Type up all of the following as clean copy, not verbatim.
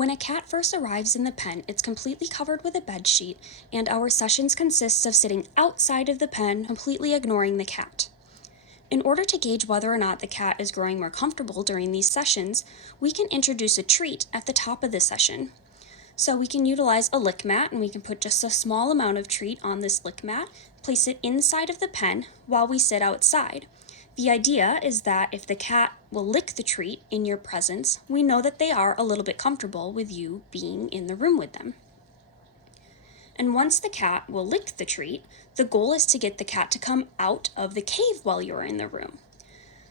When a cat first arrives in the pen, it's completely covered with a bed sheet, and our sessions consist of sitting outside of the pen, completely ignoring the cat. In order to gauge whether or not the cat is growing more comfortable during these sessions, we can introduce a treat at the top of the session. So we can utilize a lick mat, and we can put just a small amount of treat on this lick mat, place it inside of the pen while we sit outside. The idea is that if the cat will lick the treat in your presence, we know that they are a little bit comfortable with you being in the room with them. And once the cat will lick the treat, the goal is to get the cat to come out of the cave while you're in the room.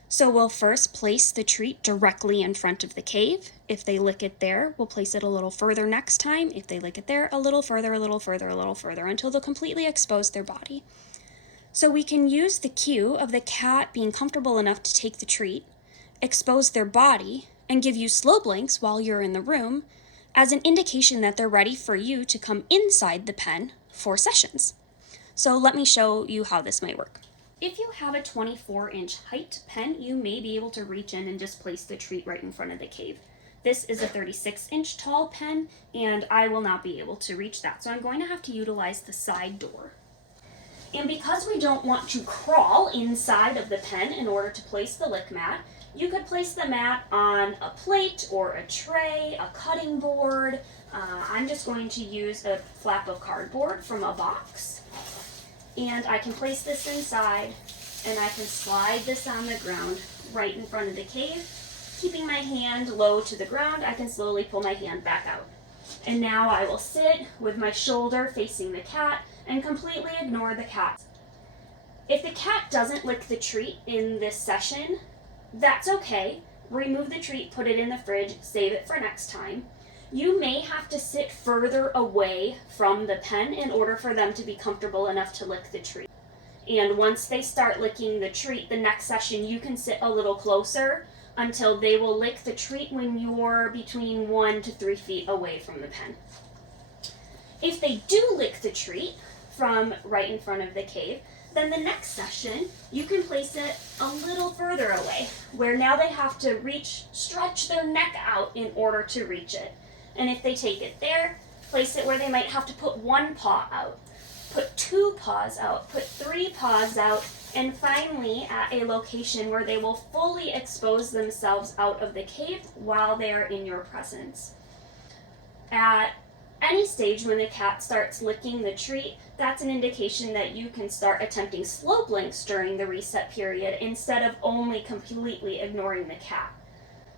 So we'll first place the treat directly in front of the cave. If they lick it there, we'll place it a little further next time. If they lick it there, a little further, a little further, a little further, until they'll completely expose their body. So we can use the cue of the cat being comfortable enough to take the treat, expose their body, and give you slow blinks while you're in the room as an indication that they're ready for you to come inside the pen for sessions. So let me show you how this might work. If you have a 24-inch height pen, you may be able to reach in and just place the treat right in front of the cave. This is a 36-inch tall pen, and I will not be able to reach that, so I'm going to have to utilize the side door. And because we don't want to crawl inside of the pen in order to place the lick mat, you could place the mat on a plate or a tray, a cutting board. I'm just going to use a flap of cardboard from a box. And I can place this inside, and I can slide this on the ground right in front of the cave. Keeping my hand low to the ground, I can slowly pull my hand back out. And now I will sit with my shoulder facing the cat and completely ignore the cat. If the cat doesn't lick the treat in this session, that's okay. Remove the treat, put it in the fridge, save it for next time. You may have to sit further away from the pen in order for them to be comfortable enough to lick the treat. And once they start licking the treat, the next session you can sit a little closer until they will lick the treat when you're between 1 to 3 feet away from the pen. If they do lick the treat from right in front of the cave, then the next session you can place it a little further away, where now they have to stretch their neck out in order to reach it. And if they take it there, place it where they might have to put 1 paw out, put 2 paws out, put 3 paws out, and finally at a location where they will fully expose themselves out of the cave while they are in your presence. At any stage when the cat starts licking the treat, that's an indication that you can start attempting slow blinks during the reset period instead of only completely ignoring the cat.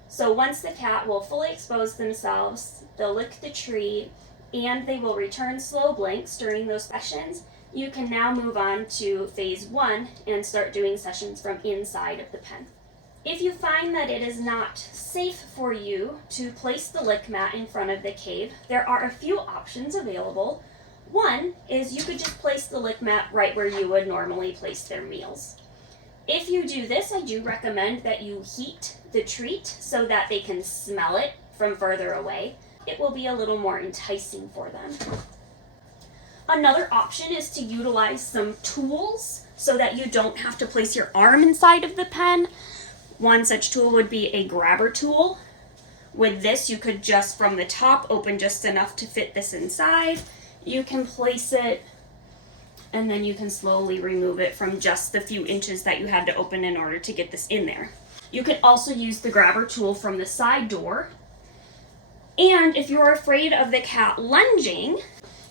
So once the cat will fully expose themselves, they'll lick the treat, and they will return slow blinks during those sessions, you can now move on to phase 1 and start doing sessions from inside of the pen. If you find that it is not safe for you to place the lick mat in front of the cave, there are a few options available. One is you could just place the lick mat right where you would normally place their meals. If you do this, I do recommend that you heat the treat so that they can smell it from further away. It will be a little more enticing for them. Another option is to utilize some tools so that you don't have to place your arm inside of the pen. One such tool would be a grabber tool. With this, you could just from the top open just enough to fit this inside. You can place it, and then you can slowly remove it from just the few inches that you had to open in order to get this in there. You can also use the grabber tool from the side door. And if you're afraid of the cat lunging,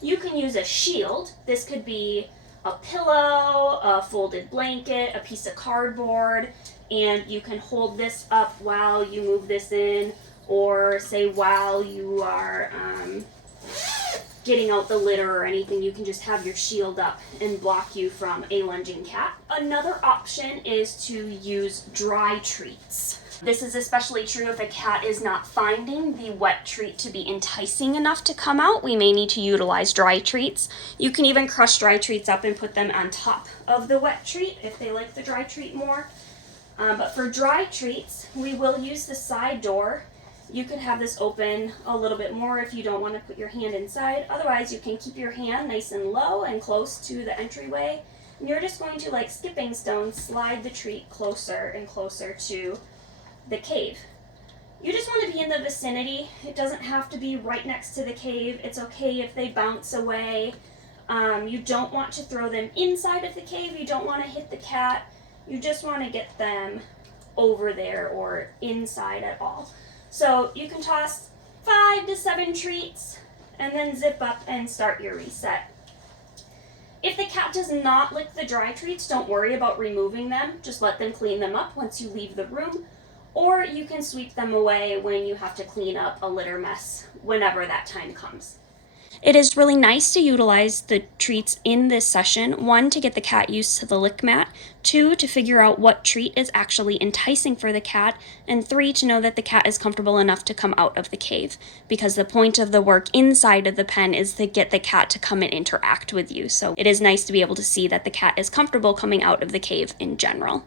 you can use a shield. This could be a pillow, a folded blanket, a piece of cardboard, and you can hold this up while you move this in, or say while you are getting out the litter or anything, you can just have your shield up and block you from a lunging cat. Another option is to use dry treats. This is especially true if a cat is not finding the wet treat to be enticing enough to come out. We may need to utilize dry treats. You can even crush dry treats up and put them on top of the wet treat if they like the dry treat more. But for dry treats, we will use the side door. You could have this open a little bit more if you don't want to put your hand inside. Otherwise, you can keep your hand nice and low and close to the entryway. And you're just going to, like skipping stones, slide the treat closer and closer to the cave. You just want to be in the vicinity. It doesn't have to be right next to the cave. It's okay if they bounce away. You don't want to throw them inside of the cave. You don't want to hit the cat. You just want to get them over there or inside at all. So you can toss 5 to 7 treats and then zip up and start your reset. If the cat does not lick the dry treats, don't worry about removing them. Just let them clean them up once you leave the room, or you can sweep them away when you have to clean up a litter mess whenever that time comes. It is really nice to utilize the treats in this session. 1, to get the cat used to the lickmat. 2, to figure out what treat is actually enticing for the cat. And 3, to know that the cat is comfortable enough to come out of the cave. Because the point of the work inside of the pen is to get the cat to come and interact with you. So it is nice to be able to see that the cat is comfortable coming out of the cave in general.